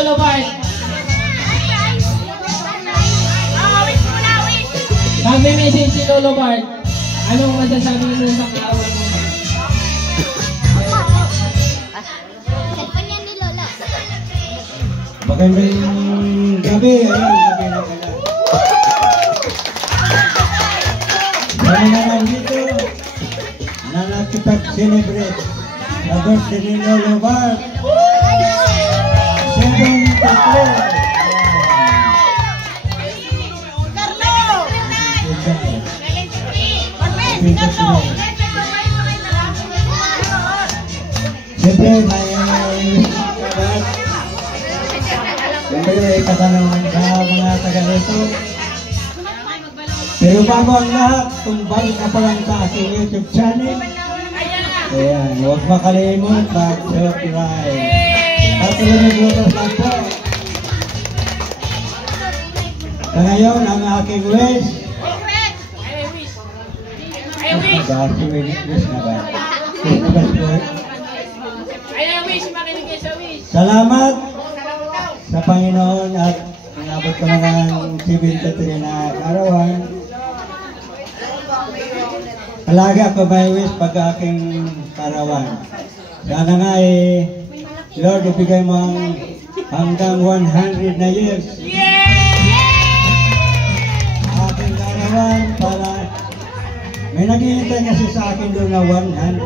Lolo Bart. Nagme-message si Lolo Bart. Anong masasabi mo sa kaarawan mo? Cellphone yan ni Lola. Magandang gabi. Ayun, gabi na pala. Kami naman dito na nakipag-celebrate sa birthday ni Lolo Bart. 73. Siyempre, may kabat. Siyempre, may katanungan sa mga taga-rito. Pero bago ang lahat, kung bago ka pa lang sa aking YouTube channel, ayan, huwag makalimot, mag-subscribe. At tulunod-lutos lang po. Sa ngayon, ang aking wish. Salamat sa Panginoon at inabot ko ng 73 na karawan. Alaga ko may wish pag aking karawan. Sana nga Lord, ibigay mo ang hanggang 100 na years. Aking karawan para may naghihintay kasi sa akin doon na 100,000.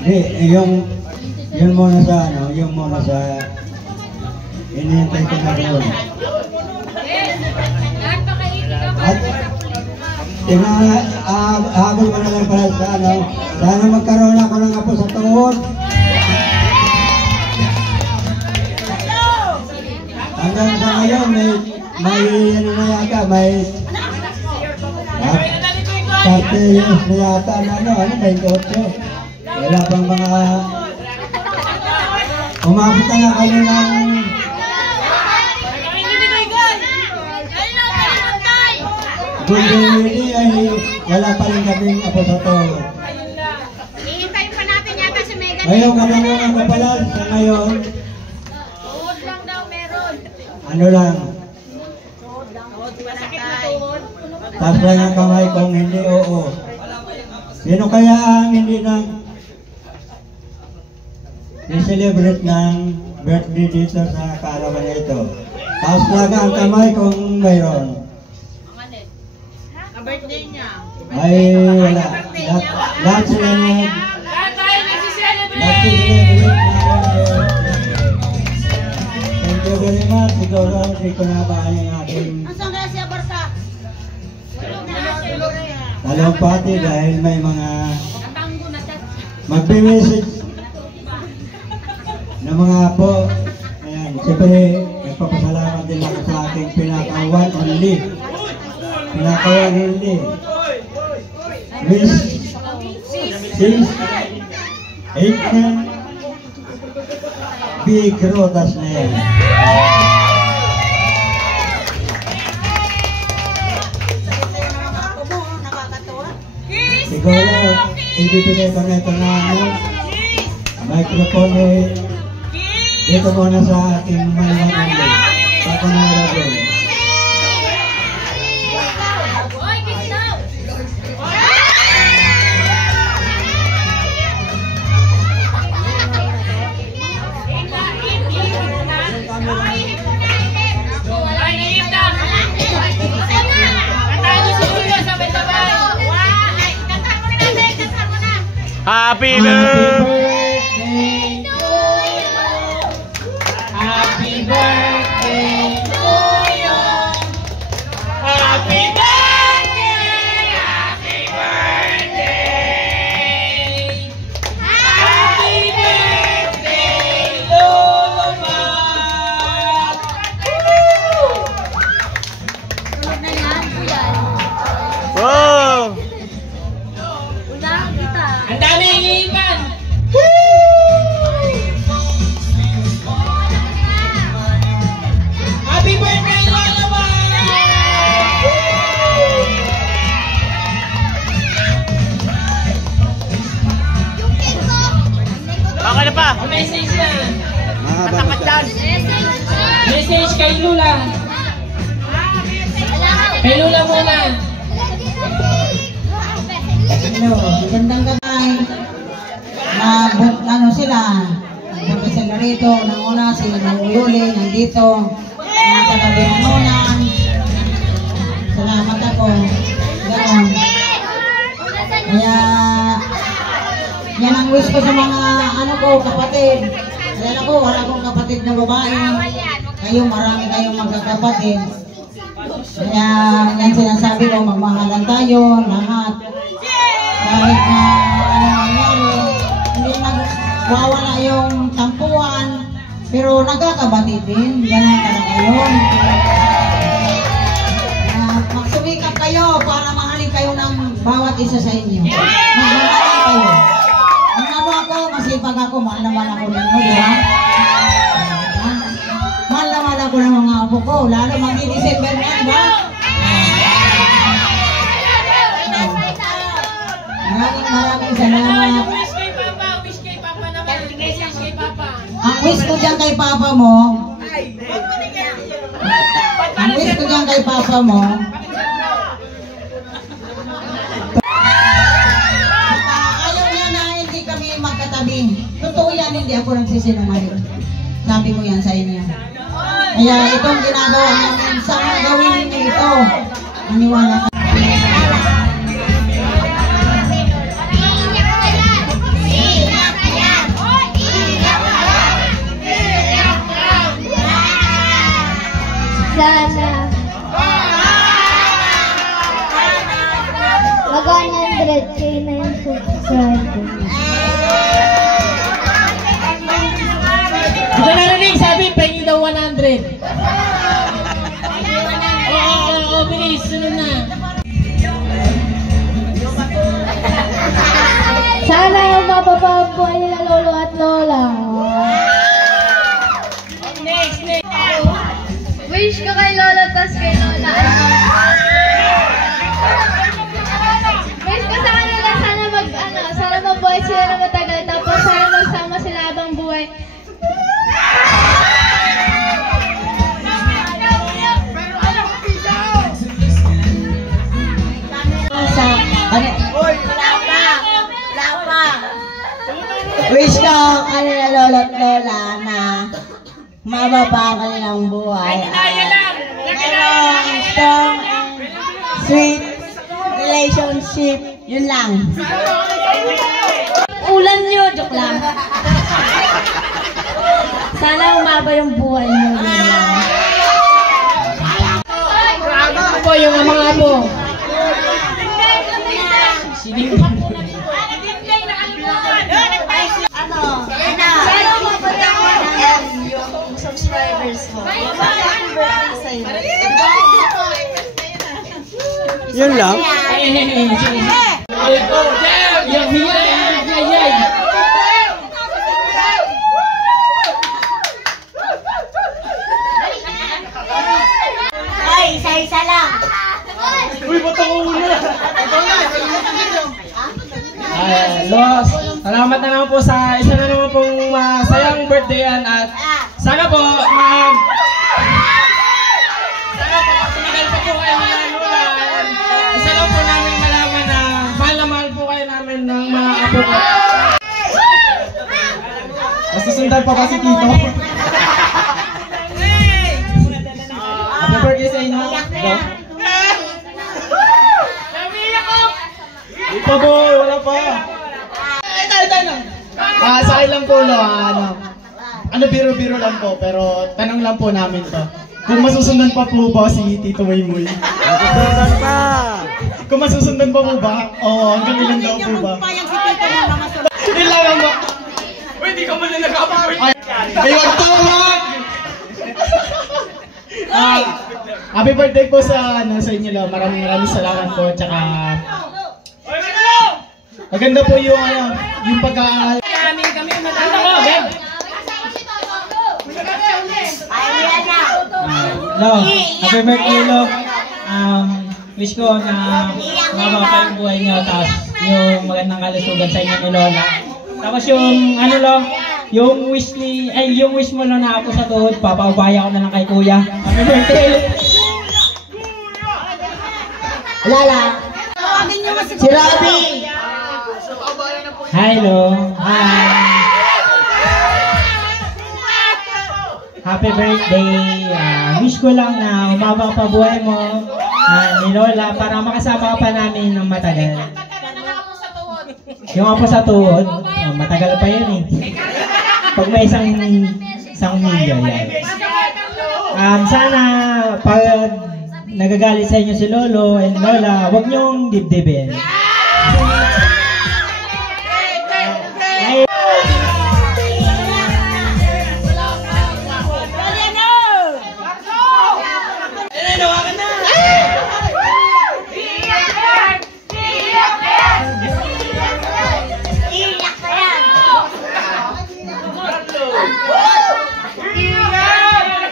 Hindi, yung muna sa yung muna sa inihintay ko na doon. At habol ko na lang pala sa sana magkaroon ako ng apo sa tuhod. Hanggang sa ngayon, may ano na yata, may 30 years na yata na may 28. Wala pang mga umabot na nga kayo ng Gundili ay wala pa rin kaming apo sa to. Ihintayin pa natin yata si Megan. Ngayon kami nga kapala sa ngayon. Tuhod lang daw meron. Ano lang? Masakit na tuhod. Taas lang ang kamay kung hindi oo. Sino kaya ang hindi nang i-celebrate ng birthday dito sa karawan na ito? Taas lang ang kamay kung mayroon. Birthday niya. Ay, wala. Lahat sila na nag-celebrate. Thank you very much. Siguro, hindi ko nabaan yung aking Nasaan kaya siya, Barka? talumpati dahil may mga magbe-message na mga apo. Ayan, siyempre, nagpapasalamat din ako sa aking pinaka-one only. Pinaka-one only. Miss 6, 8 na Big Rodas na yan. Siguro, ibibigay ko na ito na microphone dito muna sa ating maluwang ulit. Pako na natin. Happy birthday to you. Happy birthday to you. Happy birthday. Happy birthday. Happy birthday, Lolo Bart. Tulog na yan, kuya. Wow! Ulang kita. Ang daming iikan. Mahaba na siya. Message kay Lula. Kay Lula muna. Hello, magandang gabi. Ano sila? Punta sila rito. Nang una, sila Uyuli, nandito. Mga taga-Binanunan. Salamat ako. Ganon. Kaya, yan ang wish ko sa mga kapatid. Kaya ako, wala akong kapatid na babae. Kayo, marami kayong magkakapatid. Kaya, yan sinasabi ko, magmahalan tayo, lahat. Kahit na nangyari, hindi nagwawala yung tampuan, pero nagkakabatid din. Ganun talaga yun. Magsumikap kayo para mahalin kayo ng bawat isa sa inyo. Magmahalan kayo. Ang ano ako, masipag ako, mahal naman ako ninyo, di ba? Mahal naman ako ng mga apo ko, lalo mag-December na, di ba? Maraming salamat. Wish kay Papa naman. Wish kay Papa. Ang wish ko dyan kay Papa mo, ayaw niya na hindi kami magkatabi. Totoo yan, hindi ako nagsisinungaling. Sabi ko yan sa inyo. Kaya itong ginagawa namin, sana gawin niyo ito. Maniwala ka. Sana mag-100K na yung subscriber. Hindi ko narinig, sabi, pengi daw 100. Oo, bilis, sunod na. Sana mapapabuhay nila lolo at lola. Next. Wish ko kay lolo tas kay lola. Wish ko sa kanila sana mabuhay sila na matagal tapos sana magsama sila habang buhay. Wish ko kanila lolo at lola na mababa ang kanilang buhay. Merong strong and sweet relationship. Yun lang. Ulan nyo, joke lang. Sana umaba yung buhay nyo. Ano po yung mga apo? Sining. Pero mapatawanan yung subscribers mo. Yun lang. Yung hiyay. Ay, isa-isa lang. Uy, ba't ako una? Los, salamat na naman po sa isa na naman pong masayang birthdayan at sana po tumagal pa po kayo ng lulan. Isa lang po namin malaman na mahal po kayo namin ng mga apo ko. Masusundan pa kasi Tito. Happy birthday sa inyo. Di pa boy, wala pa. Sa akin lang po, ano biro-biro lang po, pero tanong lang po namin to. Kung masusundan pa po ba si Tito Maymoy? Masusundan pa. Kung masusundan pa po ba? Oo, hanggang ilan daw po ba? Ilan lang ba? Uy, di ka man na nag-happy birthday. Ay, wag tawag! Happy birthday po sa inyo lang. Maraming salamat po. Tsaka maganda po yung pagka... Kami matalo ko, Ben. Lo, happy birthday, Lo. Wish ko na mababa yung buhay niyo, tapos yung magandang kalusugan sa inyo ni Lola. Tapos yung, Lo, yung wish mo lang na ako sa tuhod, papaubaya ko na lang kay kuya. Happy birthday! Lala. Si Robby. Hello. Hi. Happy birthday. Wish ko lang na umabang pa buhay mo ni Lola para makasama ka pa namin ng matagal. Yung apo sa tuhod, matagal pa yun eh. Pag may isang milya yan. Sana pag nagagalit sa inyo si Lolo and Lola, huwag niyong dibdibin.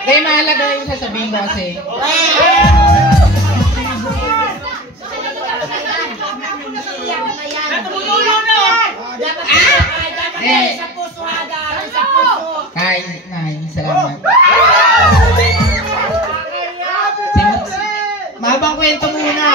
Kaya mahalaga yung sasabihin ko kasi. Salamat. Mahabang kwento muna.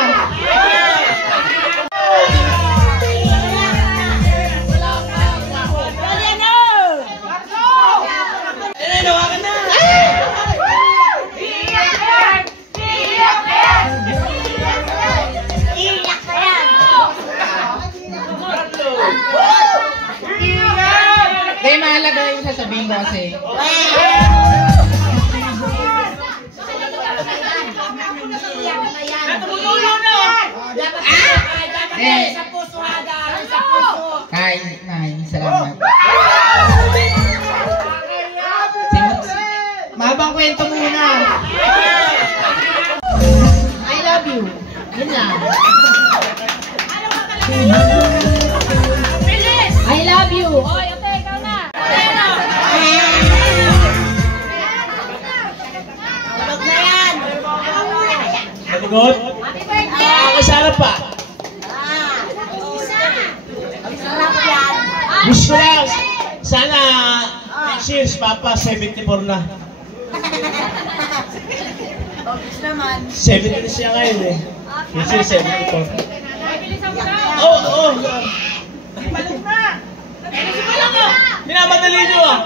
Kaya mahalaga yung sasabihin ko kasi. Salamat. Mahabang kwento muna. I love you. Yun lang. I love you. Oy, ate, ikaw na. Tulog na yan. Malikot? Happy birthday. Kasarap pa. Sarap yan. Wish ko lang. Sana next year, Papa, 74 na. Obvious naman. 70 siya ngayon eh. Next year, 74. Oo. Minamadali nyo ah.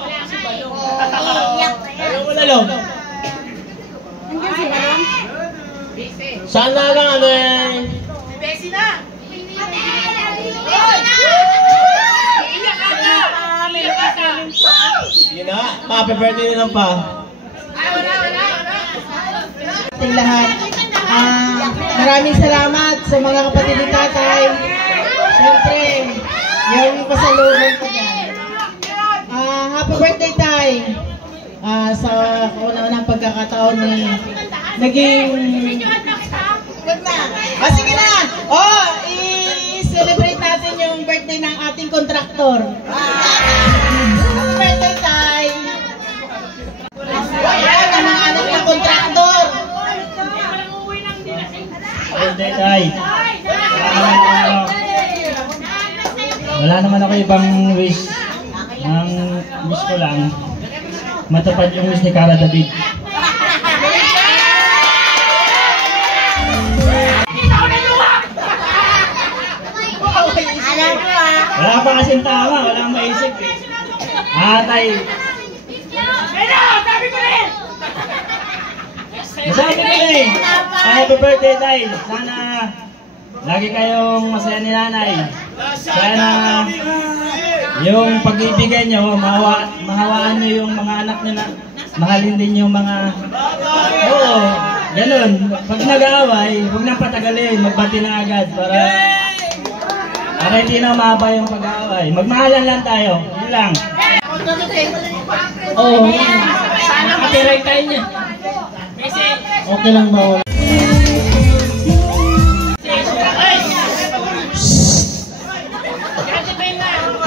Ayaw mo lalo. Nandiyan si Balong? Sana lang ano eh. Besi na. Yun na, happy birthday na lang pa. Ating lahat. Maraming salamat sa mga kapatid ni tatay. Siyempre, yung pasalubong ko dyan. Happy birthday, tay! Sa kauna-unang pagkakataon ni naging... Good na! Sige na! I-celebrate natin yung birthday ng ating kontraktor. Happy birthday, tay! Ayan, ang mga anak na kontraktor. Birthday, tay. Wala naman ako ibang wish. Ang wish ko lang, matupad yung wish ni Cara David. Wala pa kasing tama, walang maisip eh. Tay. Masabi ko rin. Happy birthday, tay. Sana lagi kayong masaya ni nanay. Sana yung pag-ibigay nyo, mahawaan nyo yung mga anak nyo na mahalin din yung mga... Oo, ganun. Pag nag-aaway, huwag nang patagalin, magbati na agad para hindi na mahaba yung pag-aaway. Magmahalan lang tayo, yun lang. Oo, sana matiray tayo niya. Okay lang ba?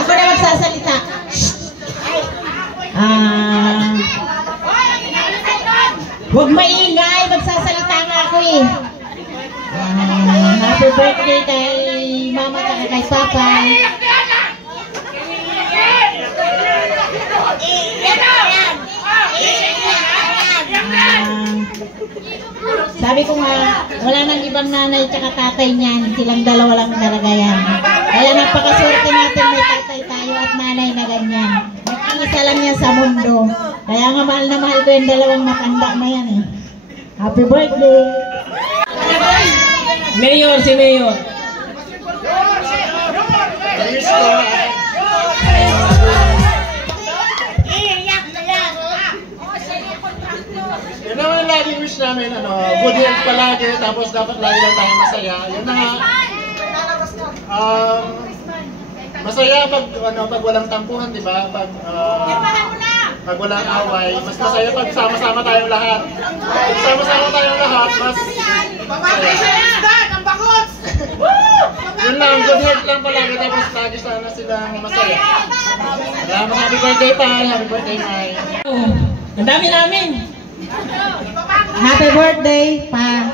Ako na magsasalita. Huwag maingay, magsasalita nga ako eh. Happy birthday kay mama at kay papa. Sabi ko nga, wala nang ibang nanay tsaka tatay niyan. Silang dalawa lang talaga yan. Kaya napakaswerte natin may tatay tayo at nanay na ganyan. Nag-iisa lang yan sa mundo. Kaya nga mahal na mahal ko yung dalawang matanda na yan eh. Happy birthday! Mayor, si Mayor. Yun naman yung laging wish namin, good health palagi, tapos dapat lagi lang tayo masaya. Yun na nga. Masaya pag walang tampuhan, di ba? Pag walang away, mas masaya pag sama-sama tayong lahat. Pag sama-sama tayong lahat, mas yun lang, good health lang palagi, tapos lagi sana silang masaya. Salamat, happy birthday pa, happy birthday Mai. Ang dami namin. Happy birthday pa.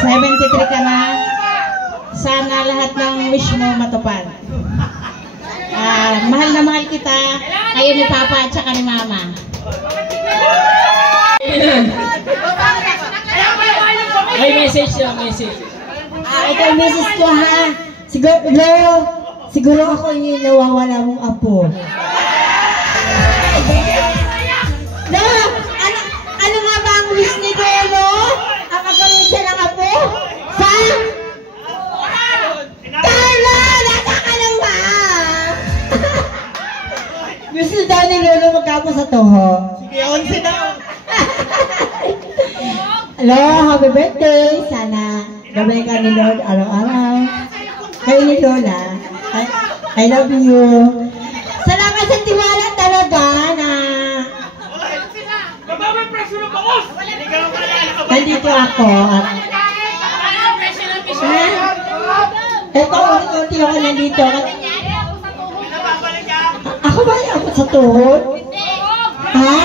73 ka na. Sana lahat ng wish mo matupad. Mahal na mahal kita. Kayo ni Papa at saka ni Mama. Ay, message lang, message. Ito yung message ko ha. Siguro ako yung nawawala mong apo. No! Ano nga ba ang wish ni Lolo? Ang magkaroon siya ng apo? Sa? Carlo! Nasa ka lang ba? Gusto daw ni Lolo magkapo sa toho. Sige, 11 daw. Hello, happy birthday. Sana gabay ka ni Lord araw-araw. Kayo ni Lola. I love you. Salamat sa tiwala talaga na nandito ako at eto unti ako nandito ako ba yung abot sa tuhod? Ha?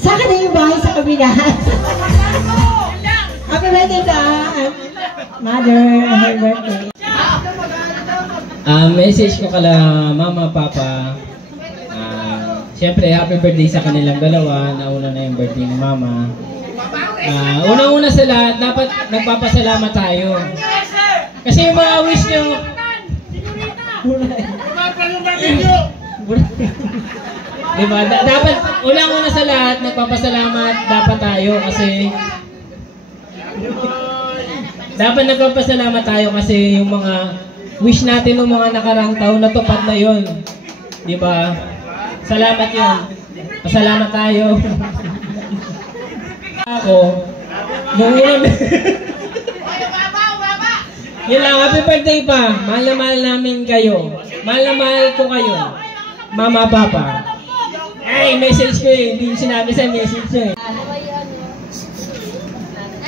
Saan ka na yung bahay sa kabila? Happy birthday ka Mother, happy birthday. Message ko kala Mama, Papa. Siyempre, happy birthday sa kanilang dalawa. Nauna na yung birthday ni Mama. Unang-una sa lahat, dapat nagpapasalamat tayo. Kasi yung mga wish nyo... Diba? Dapat, unang-una sa lahat, nagpapasalamat dapat tayo kasi... Dapat nagpapasalamat tayo kasi yung mga wish natin ng mga nakarang taon natupad na yun. Diba? Salamat yun. Pasalamat tayo. Ako, nung ilan... Yun lang, happy birthday pa. Mahal na mahal namin kayo. Mahal na mahal ko kayo. Mama, Papa. Ay, message ko eh. Hindi sinabi sa message ko eh.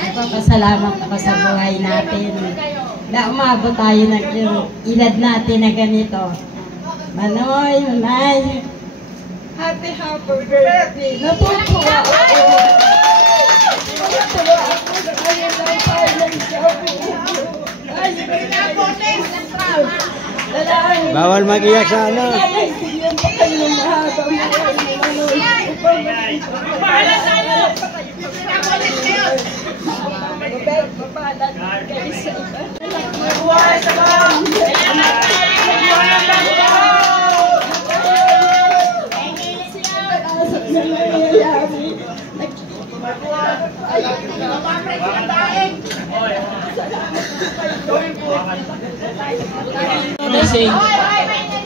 Nagpapasalamat ako sa buhay natin na umabot tayo ng edad natin na ganito. Manoy, Manay, happy birthday! Natutuwa ako! Natutuwa ako sa kayo ng parang shopping. Bawal mag-iyak sa ano. Bigyan pa kayo ng mahaba Bahala sa ano!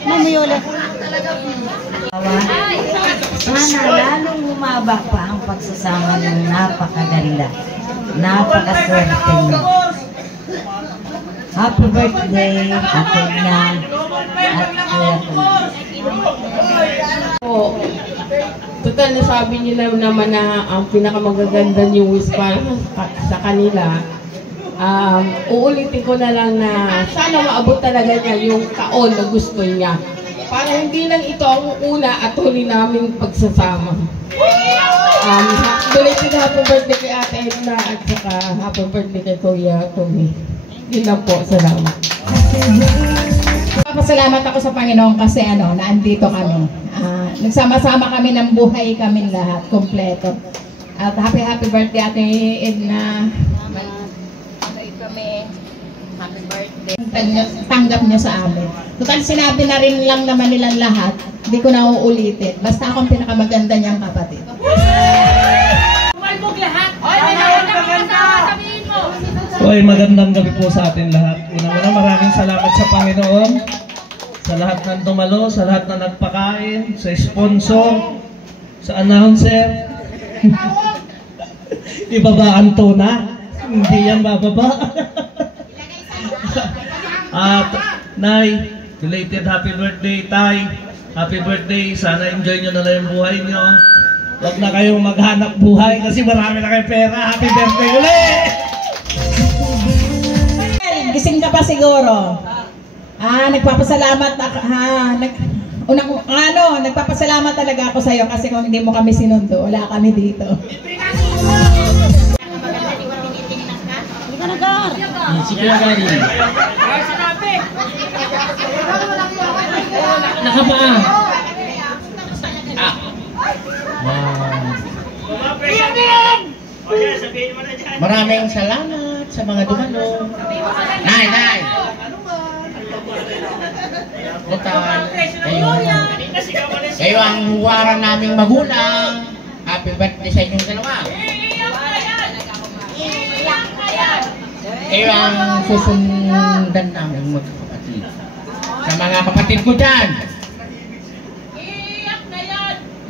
Mamuyula. Sana lalong humaba pa ang pagsasama ng napakaganda. Napakaswerte niyo. Happy birthday, Ate Nya at Kuya Oo. Total, nasabi nila naman na ang pinakamagaganda yung wish para sa kanila. Uulitin ko na lang na sana maabot talaga niya yung taon na gusto niya. Para hindi lang ito ang una at huli namin pagsasama. Belated happy birthday kay Ate Edna at saka happy birthday kay Kuya Tommy. Yun lang po, salamat. Pasalamat ako sa Panginoon kasi naandito kami. Nagsama-sama kami ng buhay kami lahat, kompleto. At happy birthday Ate Edna. Happy birthday. Tanggap niyo sa amin. Total sinabi na rin lang naman nilang lahat, hindi ko na uulitin. Basta akong pinakamaganda niyang kapatid. Oy, magandang gabi po sa atin lahat. Una-una, maraming salamat sa Panginoon, sa lahat ng dumalo, sa lahat na nagpakain, sa sponsor, sa announcer. Ibaba ang tuna. Hindi yan bababa. At Nay, belated happy birthday, Tay. Happy birthday. Sana enjoy nyo na lang yung buhay nyo. Huwag na kayong maghanap buhay kasi marami na kayong pera. Happy birthday ulit! Gising ka pa siguro. Nagpapasalamat nagpapasalamat talaga ako sa iyo kasi kung hindi mo kami sinundo, wala kami dito. Nakapaa. Maraming salamat sa mga dumalo. Nay! Total, kayo ang huwaran naming magulang. Happy birthday sa inyong dalawa. Kayo ang susundan namin magkakapatid. Sa mga kapatid ko dyan.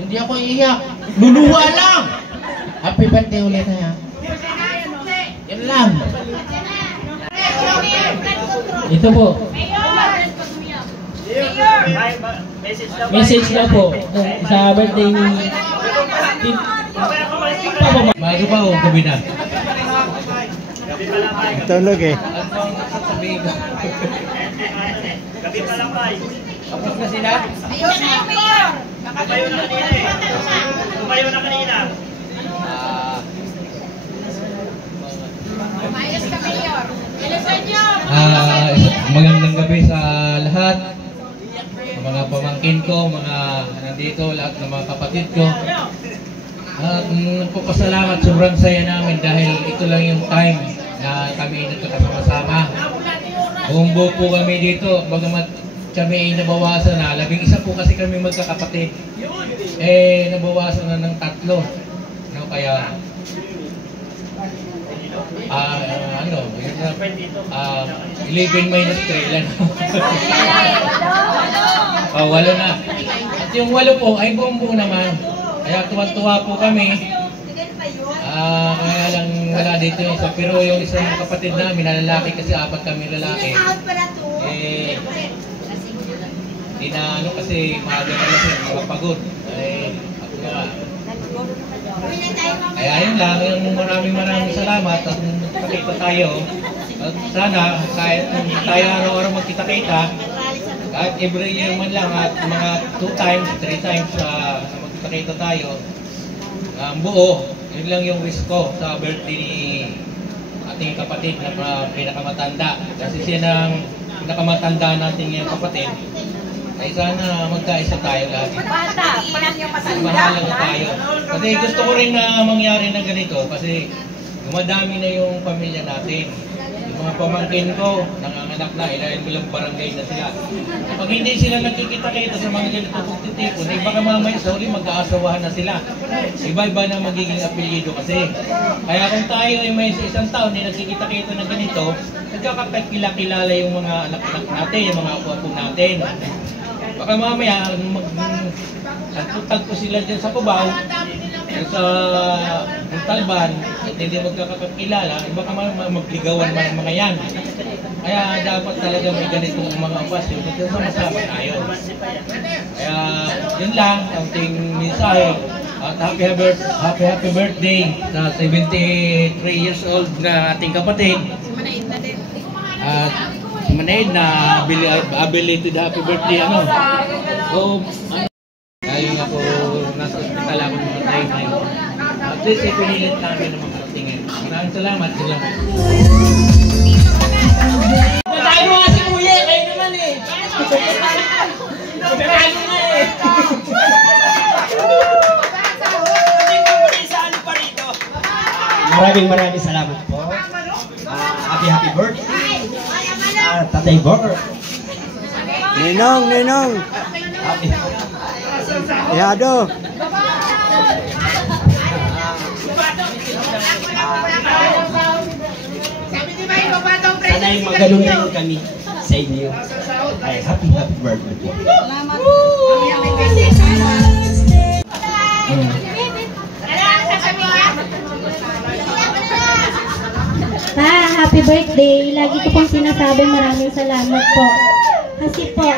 Hindi ako iiyak. Luluwa lang. Happy birthday ulit na yan. Yan lang. Ito po. Message na po sa birthday ni Bago pa o gabi na? Tulog eh. Gabi pa lang ba? Tapos na sila? Tumayo na kanina eh. Tumayo na kanina. Magandang gabi sa lahat, sa mga pamangkin ko, mga nandito, lahat ng mga kapatid ko. At nagpapasalamat, sobrang saya namin dahil ito lang yung time na kami nagkakasama-sama. Buong buo po kami dito, bagamat kami ay nabawasan na, 11 po kasi kami magkakapatid. Nabawasan na ng 3. No, kaya 11 minus 3 lang. 8 na. At yung 8 po ay buong buo naman. Kaya tuwa-tuwa po kami. Kaya lang wala dito yung isa. Pero yung isang kapatid namin na lalaki, kasi 4 kami lalaki. Hindi na kasi maaga na kasi mapagod. Kaya yun lang, maraming salamat at nakita tayo. At sana kahit tayo araw-araw magkita-kita, kahit every year man lang at mga 2 times, 3 times magkita-kita tayo, ang buo, yun lang yung wish ko sa birthday ni ating kapatid na pinakamatanda. Kasi siya ng pinakamatanda nating yung kapatid. Ay sana magkaisa tayo lagi. Mahal lang tayo. Kasi gusto ko rin na mangyari na ganito kasi dumadami na yung pamilya natin. Yung mga pamangkin ko, nanganganak na, ilahin mo lang barangay na sila. Pag hindi sila nagkikita-kita sa mga ganito pagtitipon, ay baka mamaya sa uli mag-aasawahan na sila. Iba-iba na magiging apelyido kasi. Kaya kung tayo ay may isang taon na nagkikita-kita na ganito, nagkakakilala yung mga anak-anak natin, yung mga apo-apo natin. Baka mamaya, tagpo sila dyan sa Cubao, sa Talban, at hindi magkakakilala, baka magligawan man ang mga yan. Kaya dapat talaga may ganitong mga okasyon, kasi sama-sama tayo. Kaya yun lang, ang ting mensahe. At happy birthday sa 73 years old na ating kapatid. At Manaid na belated happy birthday So, dahil nga po nasa ospital ako mga time na yun. At least pinilit namin ng mga tingin. Maraming salamat. Tayo nga si Kuya, kayo naman eh. Tayo nga eh. Hindi ko muli sa ano pa rito. Maraming salamat po. Happy birthday. Tatay Bor. Ninong. Happy. Yado. Sana yung maganon rin kami sa inyo. Ay, happy birthday po. Salamat. Happy birthday. Lagi ko pong sinasabi maraming salamat po. Kasi po,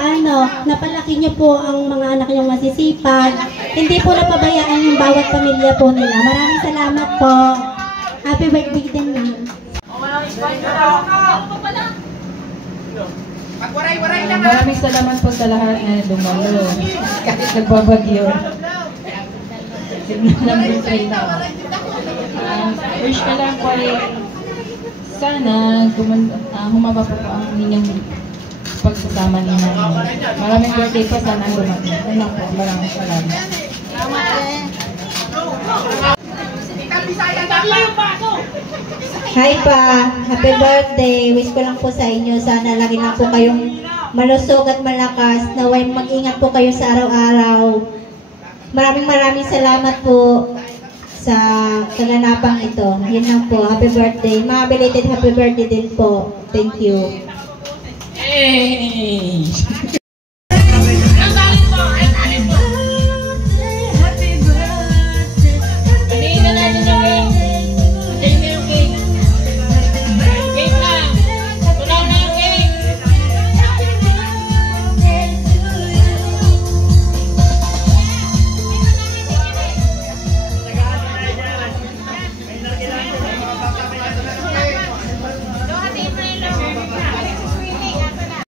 napalaki niyo po ang mga anak niyong masisipag. Hindi po napabayaan yung bawat pamilya po nila. Maraming salamat po. Happy birthday din na. Maraming salamat po sa lahat na dumalo. Kahit nagbabagyo. Signan ng birthday na. Wish ko lang po sana humaba po ang inyong pagsasama ni Nanay. Maraming birthday po, sana lumaki. Yan lang po, maraming salamat. Hi pa, happy birthday. Wish ko lang po sa inyo, sana lagi lang po kayong malusog at malakas. Naway mag-ingat po kayo sa araw-araw. Maraming salamat po sa kaganapang ito. Yan lang po. Happy birthday. Mga belated happy birthday din po. Thank you. Hey!